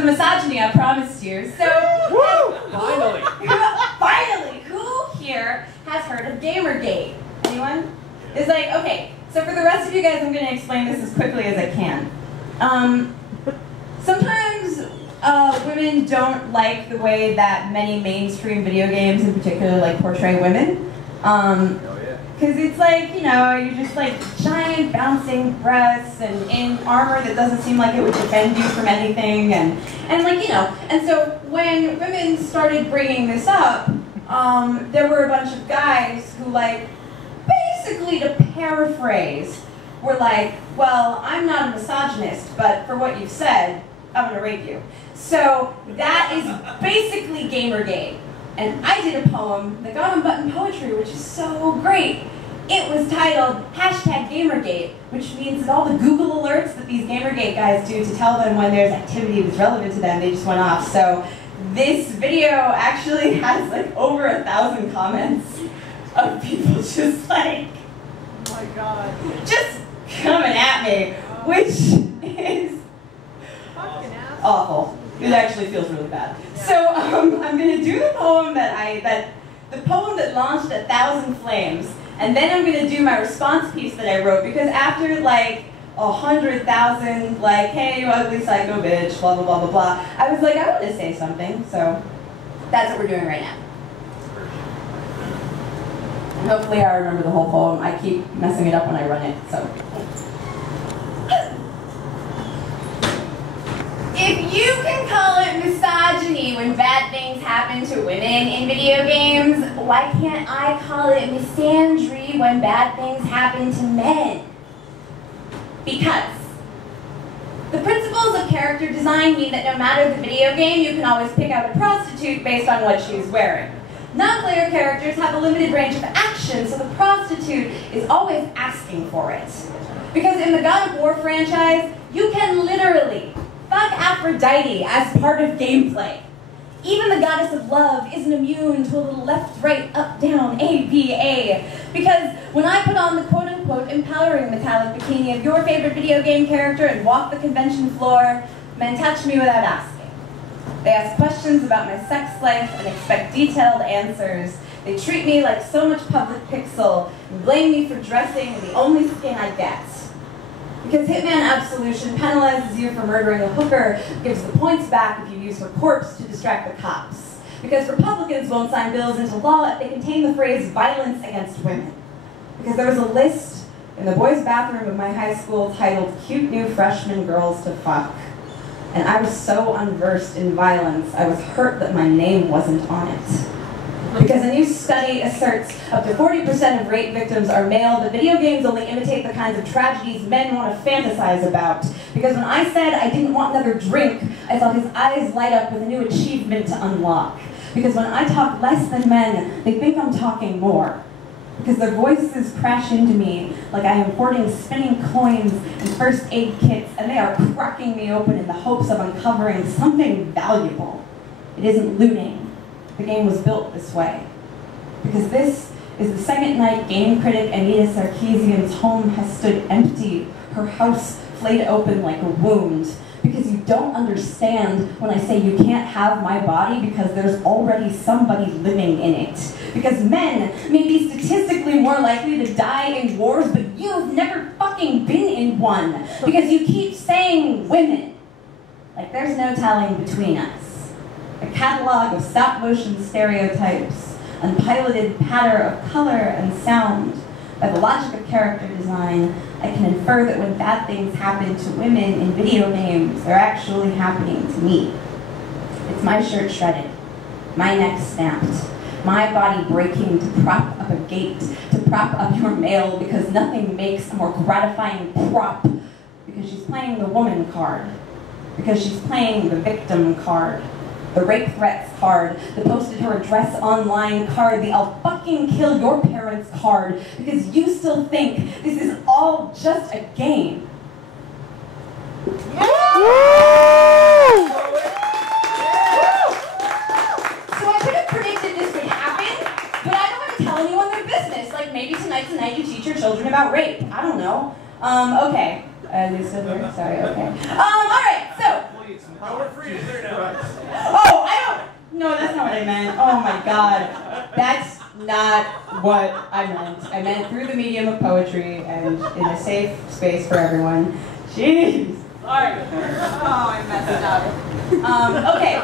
the misogyny I promised you. So, Finally! Finally! Who here has heard of Gamergate? Anyone? It's like, okay, so for the rest of you guys, I'm going to explain this as quickly as I can. Sometimes women don't like the way that many mainstream video games in particular like portray women. Because it's like, you know, you're just like giant bouncing breasts and in armor that doesn't seem like it would defend you from anything, and like, you know. And so when women started bringing this up, there were a bunch of guys who, like, basically, to paraphrase, were like, well, I'm not a misogynist, but for what you've said, I'm gonna rape you. So that is basically Gamergate. And I did a poem that got on Button Poetry, which is so great. It was titled #Gamergate, which means that all the Google alerts that these Gamergate guys do to tell them when there's activity that's relevant to them, they just went off. So this video actually has like over 1,000 comments of people just like, oh my God, just coming at me, which is awful. It actually feels really bad. So I'm going to do the poem the poem that launched 1,000 flames, and then I'm going to do my response piece that I wrote, because after like 100,000 like, hey, you ugly psycho bitch, blah blah blah blah blah, I was like, I want to say something, so that's what we're doing right now. And hopefully I remember the whole poem. I keep messing it up when I run it, so. If you can call it misogyny when bad things happen to women in video games, why can't I call it misandry when bad things happen to men? Because the principles of character design mean that no matter the video game, you can always pick out a prostitute based on what she's wearing. Non-player characters have a limited range of action, so the prostitute is always asking for it. Because in the God of War franchise, you can literally fuck Aphrodite as part of gameplay. Even the goddess of love isn't immune to a little left, right, up, down, A, B, A. Because when I put on the quote-unquote empowering metallic bikini of your favorite video game character and walk the convention floor, men touch me without asking. They ask questions about my sex life and expect detailed answers. They treat me like so much public pixel and blame me for dressing in the only skin I get. Because Hitman Absolution penalizes you for murdering a hooker, gives the points back if you use her corpse to distract the cops. Because Republicans won't sign bills into law if they contain the phrase violence against women. Because there was a list in the boys' bathroom of my high school titled Cute New Freshman Girls to Fuck. And I was so unversed in violence, I was hurt that my name wasn't on it. Because a new study asserts up to 40% of rape victims are male, but video games only imitate the kinds of tragedies men want to fantasize about. Because when I said I didn't want another drink, I saw his eyes light up with a new achievement to unlock. Because when I talk less than men, they think I'm talking more. Because their voices crash into me like I am hoarding spinning coins and first aid kits, and they are cracking me open in the hopes of uncovering something valuable. It isn't looting. The game was built this way. Because this is the second night game critic Anita Sarkeesian's home has stood empty, her house flayed open like a wound. Because you don't understand when I say you can't have my body because there's already somebody living in it. Because men may be statistically more likely to die in wars, but you've never fucking been in one. Because you keep saying women. Like there's no telling between us. A catalog of stop-motion stereotypes, unpiloted patter of color and sound. By the logic of character design, I can infer that when bad things happen to women in video games, they're actually happening to me. It's my shirt shredded, my neck snapped, my body breaking to prop up a gate, to prop up your male, because nothing makes a more gratifying prop. Because she's playing the woman card. Because she's playing the victim card. The rape threats card, the posted her address online card, the I'll fucking kill your parents card, because you still think this is all just a game. Yeah. So I could have predicted this would happen, but I don't want to tell anyone their business. Like maybe tonight's the night you teach your children about rape. I don't know. Okay. Lisa here? Sorry, okay. Alright, so need some help. We're free to clear now. Oh, no, that's not what I meant. Oh my God. That's not what I meant. I meant through the medium of poetry and in a safe space for everyone. Jeez. Sorry. Oh, I messed up. Okay,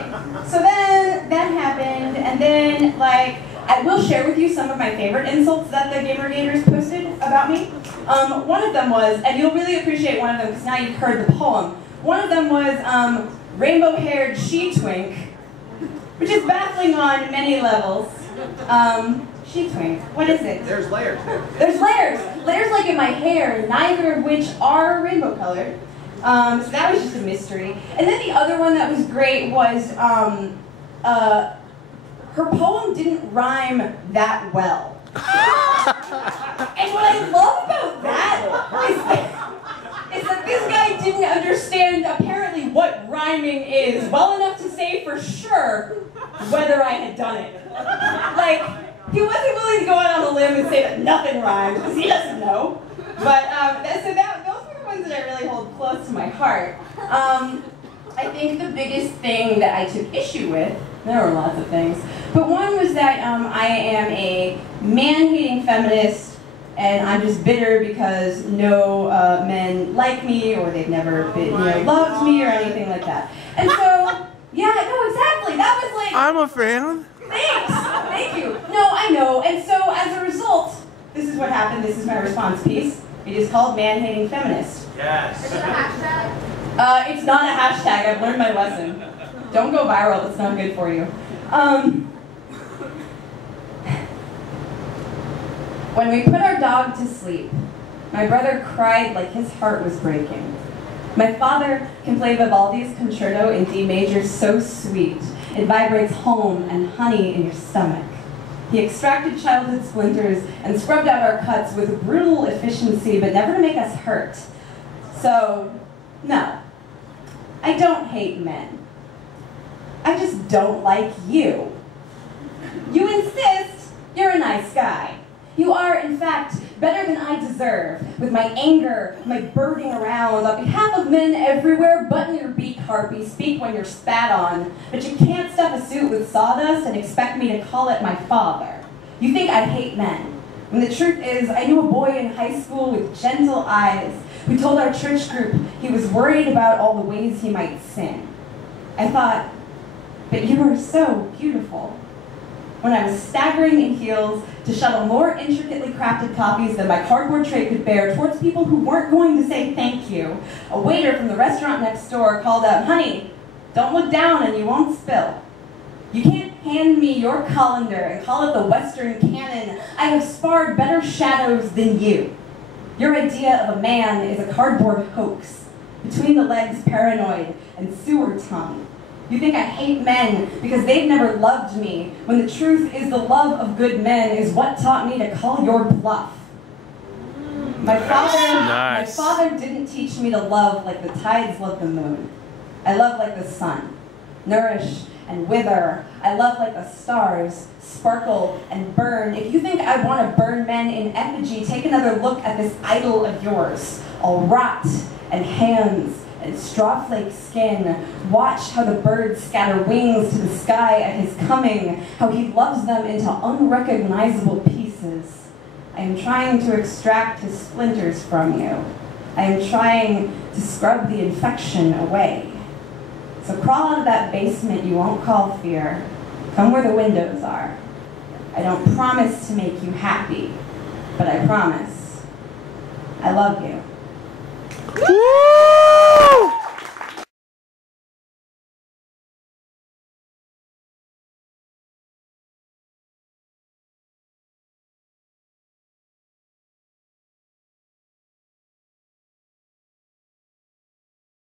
so then that happened, and then, like, I will share with you some of my favorite insults that the Gamergaters posted about me. One of them was, and you'll really appreciate one of them because now you've heard the poem. One of them was rainbow-haired she-twink, which is baffling on many levels. She-twink, what is it? There's layers. There's layers. Layers like in my hair, neither of which are rainbow-colored. So that was just a mystery. And then the other one that was great was, her poem didn't rhyme that well. And what I love about that is that this guy didn't understand apparently what rhyming is well enough to say for sure whether I had done it. Like, he wasn't willing to go out on a limb and say that nothing rhymes, because he doesn't know. But, so those were the ones that I really hold close to my heart. I think the biggest thing that I took issue with, there were lots of things, but one was that I am a man-hating feminist, and I'm just bitter because no men like me, or they've never been, loved me, or anything like that. And so, yeah, no, exactly. That was like. I'm a fan. Thanks. Thank you. No, I know. And so, as a result, this is what happened. This is my response piece. It is called Man-Hating Feminist. Yes. Is it a hashtag? It's not a hashtag. I've learned my lesson. Don't go viral. It's not good for you. When we put our dog to sleep, my brother cried like his heart was breaking. My father can play Vivaldi's concerto in D major so sweet, it vibrates home and honey in your stomach. He extracted childhood splinters and scrubbed out our cuts with brutal efficiency, but never to make us hurt. So, no, I don't hate men. I just don't like you. You insist you're a nice guy. You are, in fact, better than I deserve, with my anger, my birding around. On behalf of men everywhere, button your beak, Harpy, speak when you're spat on. But you can't stuff a suit with sawdust and expect me to call it my father. You think I hate men, when the truth is I knew a boy in high school with gentle eyes who told our church group he was worried about all the ways he might sin. I thought, but you are so beautiful. When I was staggering in heels to shuttle more intricately crafted copies than my cardboard tray could bear towards people who weren't going to say thank you, a waiter from the restaurant next door called out, "Honey, don't look down and you won't spill. You can't hand me your colander and call it the Western canon. I have sparred better shadows than you. Your idea of a man is a cardboard hoax, between the legs paranoid and sewer tongue. You think I hate men because they've never loved me, when the truth is the love of good men is what taught me to call your bluff. My father didn't teach me to love like the tides love the moon. I love like the sun, nourish and wither. I love like the stars, sparkle and burn. If you think I want to burn men in effigy, take another look at this idol of yours, all rot and hands and strawflake skin. Watch how the birds scatter wings to the sky at his coming, how he loves them into unrecognizable pieces. I am trying to extract his splinters from you. I am trying to scrub the infection away. So crawl out of that basement you won't call fear. Come where the windows are. I don't promise to make you happy, but I promise I love you.